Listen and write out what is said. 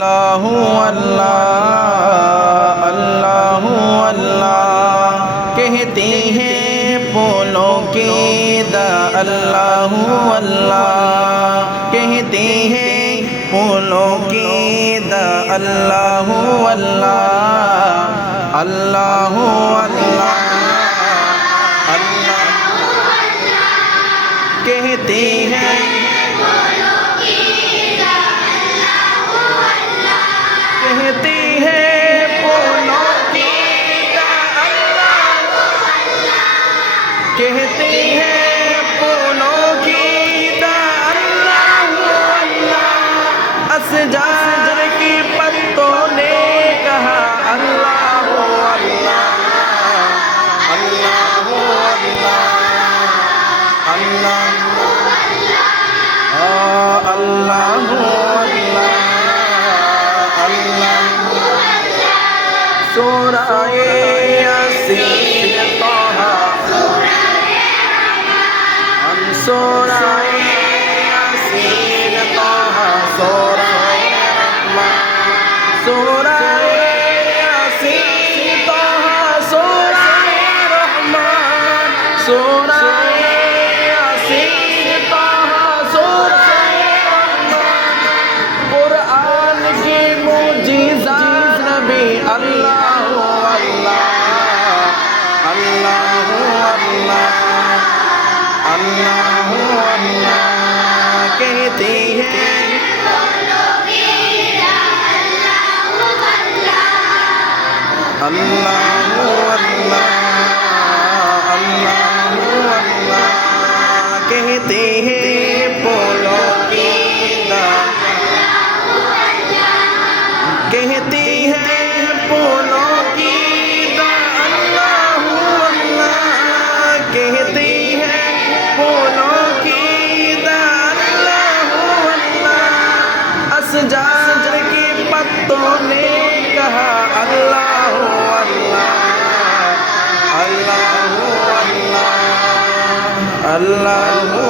अल्लाह अल्लाह अल्लाह अल्लाह कहते हैं बोलों के दा अल्लाह अल्लाह कहते हैं बोलों के दा अल्लाह अल्लाह अल्लाह अल्लाह अल्लाह कहते हैं कहते हैं बोलो दा अल्लाह अल्लाह असजार के पत्तों ने कहा अल्लाह अल्लाह अल्लाह अल्लाह अल्लाह आ, अल्लाह अल्लाह अल्लाह सूराए সোরায় আসির তাহা সোরায় রহমান সোরায় আসির তাহা সোরায় রহমান সোরায় আসির তাহা সোরায় রহমান কুরআন কি মুজিজাত নবী আল্লাহু আল্লাহ আল্লাহু আল্লাহ अल्लाह अल्लाह अल्लाह कहते हैं अल्लाह अल्लाह अल्लाह अल्लाह कहते हैं अल्लाह असजार के पत्तों ने कहा अल्लाह अल्लाह अल्लाह अल्लाह अल्लाह